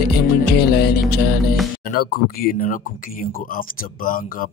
is MJ Line Challenge. narakubwiye ngo after banga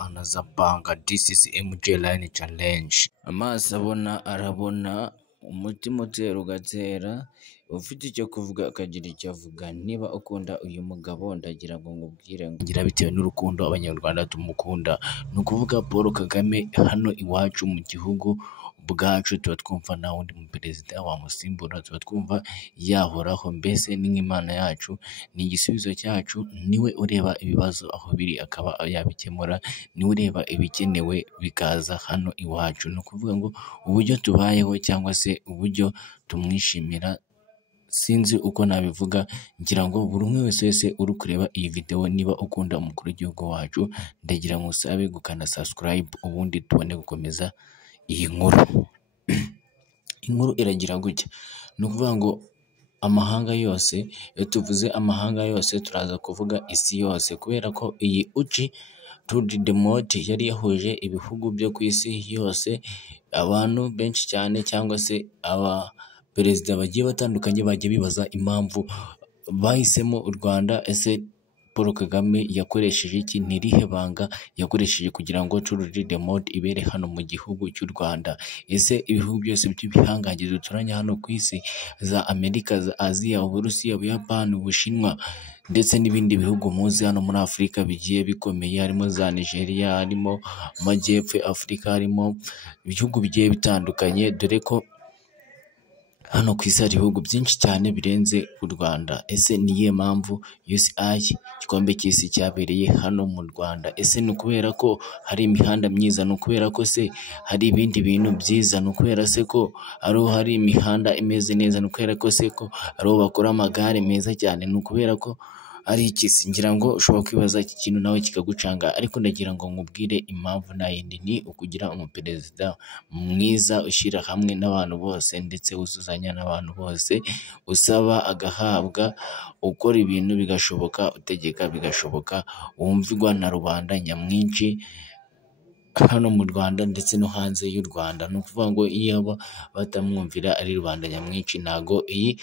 another banga. This is MJ Line Challenge. Amaso abona arabona, umutima utera ugatera, ufite icyo kuvuga akagira icyo avuga. Niba ukunda uyu mugabo ndagira ngo nkubwire ngira bitewe n'urukundo abanyarwanda tumukunda. Ni ukuvuga Paul Kagame hano iwacu mu gihugu bwacu tuba twumva nta wundi mu perezida wamusimbura, tuba twumva yahoraho, mbese ni nk'Imana yacu, ni igisubizo cyacu, niwe ureba ibibazo aho biri akaba yabikemura, niwe ureba ibikenewe bikaza hano iwacu. Ni ukuvuga ngo uburyo tubayeho cyangwa se uburyo tumwishimira sinzi uko nabivuga, ngira ngo buri umwe wese uri kureba iyi video, niba ukunda umukuru w'igihugu wacu ndagira ngo usabe gukanda subscribe, ubundi tubone gukomeza iyi nkuru. Inkuru iragira gutya, ni ukuvuga ngo amahanga yose, iyo tuvuze amahanga yose turaza kuvuga isi yose, kubera ko iyi uci Tour de Mode yari yahuje ibihugu byo ku isi yose, abantu benshi cyane cyangwa se perezida bagiye batandukanye bagiye bibaza impamvu bahisemo u Rwanda. Ese Paul Kagame yakoresheje iki? Ni irihe banga yakoresheje kugira ngo Tour de Mode ibere hano mu gihugu cy'u Rwanda? Ese ibihugu byose by'ibihangange duturanye hano ku isi, za Amerika, za Aziya, Uburusiya, Ubuyapani, Ubushinwa ndetse n'ibindi bihugu muzi hano muri Afurika bigiye bikomeye, harimo za Nigeria, harimo Amajyepfo Afurika, harimo ibihugu bigiye bitandukanye, dore ko hano ku isi hari ibihugu byinshi cyane birenze u Rwanda. Ese ni iyihe mpamvu UCI igikombe cy'isi cyabereye hano mu Rwanda? Ese ni ukubera ko hari imihanda myiza? Ni ukubera ko se hari ibindi bintu byiza? Ni ukubera se ko hari imihanda imeze neza? Ni ukubera ko se ko ariho bakora amagare meza cyane? Ni ukubera ko ari iki? Ngira ngo ushobora kwibaza iki kintu nawe kikagucanga, ariko ndagira ngo nkubwire impamvu nta yindi, ni ukugira umuperezida mwiza ushyira hamwe n'abantu bose ndetse wuzuzanya n'abantu bose, usaba agahabwa, ukora ibintu bigashoboka, utegeka bigashoboka, wumvigwa na rubanda nyamwinshi hano mu Rwanda ndetse no hanze y'u Rwanda. Ni ukuvuga ngo iyo batamwumvira ari rubanda nyamwinshi, ntago iyi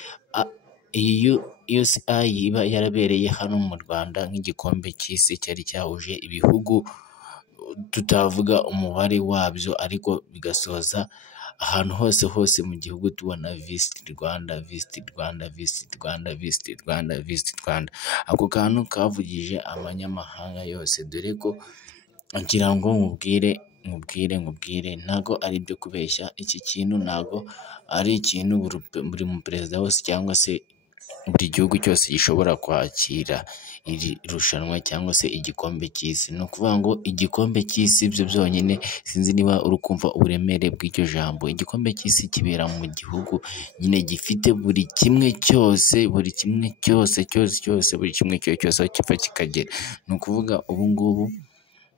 UCI iba yarabereye hano mu Rwanda nk'igikombe cy'isi cyari cyahuje ibihugu tutavuga umubare wabyo, ariko bigasoza ahantu hose mu gihugu tubona Visit Rwanda, Visit Rwanda, Visit Rwanda, Visit Rwanda, Visit Rwanda. Ako kantu kavugije abanyamahanga yose, dore ko ngira ngo nkubwire ntago ari ibyo kubeshya. Iki kintu ntago ari ikintu buri mu perezida wese cyangwa se buri gihugu cyose gishobora kwakira iri rushanwa cyangwa se igikombe cy'isi. Ni ukuvuga ngo igikombe cy'isi byo byonyine, sinzi niba uri kumva uburemere bw'iryo jambo. Igikombe cy'isi kibera mu gihugu nyine gifite buri kimwe cyose aho kiva kikagera. Ni ukuvuga ubu ngubu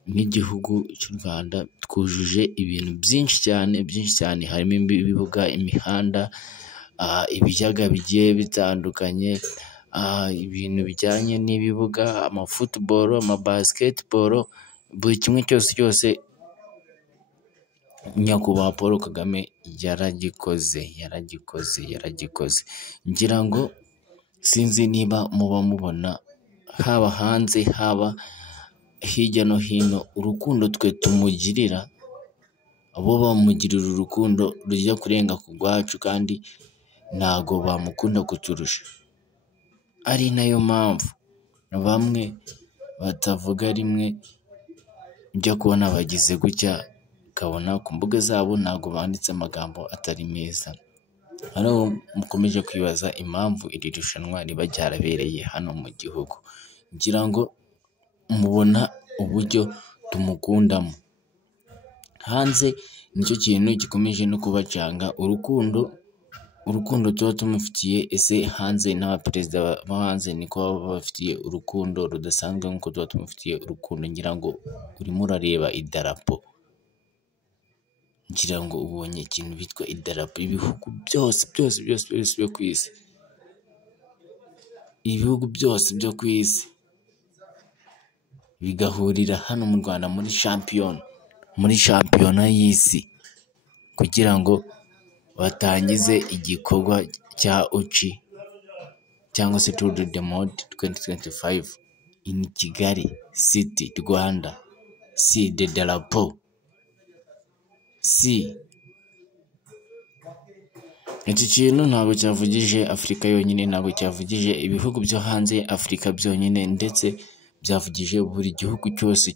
nk'igihugu cy'u Rwanda twujuje ibintu byinshi cyane, harimo ibibuga, imihanda, ibiyaga bigiye bitandukanye, ibintu bijyanye n'ibibuga, amafootball, amabasketball, buri kimwe cyose nyakubahwa Paul Kagame yaragikoze. Ngira ngo sinzi niba muba mubona, haba hanze haba hirya no hino, urukundo twe tumugirira, abo bamugirira urukundo rujya kurenga ku rwacu, kandi ntago bamukunda kuturusha. Ari nayo mpamvu bamwe batavuga rimwe ujya kubona bagize gutya, ukabona ku mbuga zabo ntago banditse amagambo atari meza. Hano mukomeje kwibaza impamvu iri rushanwa riba ryarabereye hano mu gihugu. Ngira ngo mubona uburyo tumukundamo. Hanze nicyo kintu gikomeje no kubacanga, urukundo tuba tumufitiye. Ese hanze n'abaperezida bo hanze niko baba bafitiye urukundo rudasanzwe nk'uko tuba tumufitiye urukundo? Ngira ngo urimo urareba idarapo, ngira ngo ubonye ikintu bitwa idarapo. Ibihugu byose byo ku isi, ibihugu byose byo ku isi bigahurira hano mu Rwanda muri shampiyona y'isi, kugira ngo batangize igikorwa cya uci cyangwa se Tour de Mode 2025 in Kigali City Rwanda. Si de darapo si iki kintu ntabwo cyavugije Afurika yonyine, ntabwo cyavugije ibihugu byo hanze ya Afurika byonyine, ndetse byavugije buri gihugu cyose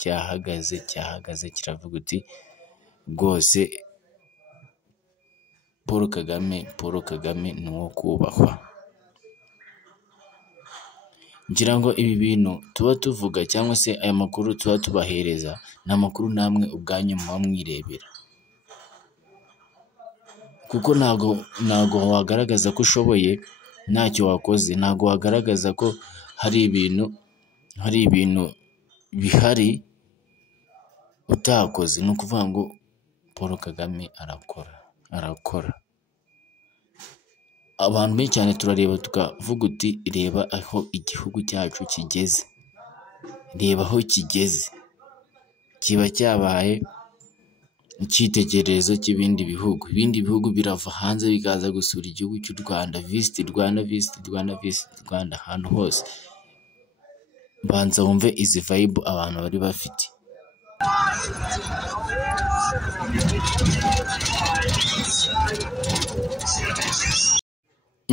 cyahagaze kiravuga uti rwose Paul Kagame ni uwo kubahwa. Ngira ngo ibi bintu tuba tuvuga cyangwa se aya makuru tuba tubahereza ni amakuru namwe ubwanyu muba mwirebera, kuko ntago wagaragaza ko ushoboye ntacyo wakoze, ntago wagaragaza ko hari ibintu bihari utakoze. Ni ukuvuga ngo Paul Kagame arakora. Abantu benshi cyane turareba tukavuga uti reba aho igihugu cyacu kigeze, reba aho kigeze, kiba cyabaye icyitegererezo cy'ibindi bihugu. Ibindi bihugu birava hanze bikaza gusura igihugu cy'u Rwanda, visit Rwanda ahantu hose. Banza wumve izi vibe abantu bari bafite.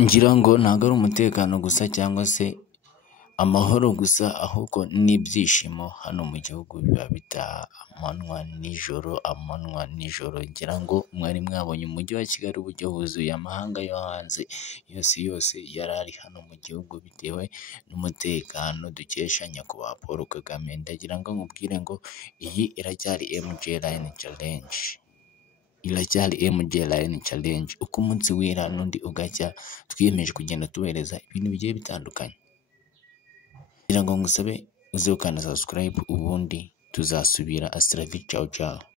Ngira ngo ntabwo ari umutekano gusa cyangwa se amahoro gusa, ahubwo n'ibyishimo hano mu gihugu biba bitaha amanywa nijoro. Ngira ngo mwari mwabonye umujyi wa Kigali uburyo wuzuye, amahanga yo hanze yose yari ari hano mu gihugu bitewe n'umutekano dukesha nyakubahwa Paul Kagame. Ndagira ngo nkubwire ngo iyi iracyari MJ Line Challenge. Uko umunsi wira n'undi ugacya, twiyemeje kugenda tubereza ibintu bigiye bitandukanye. Ngira ngo ngusabe uze ukanda subscribe, ubundi tuzasubira. Ciao.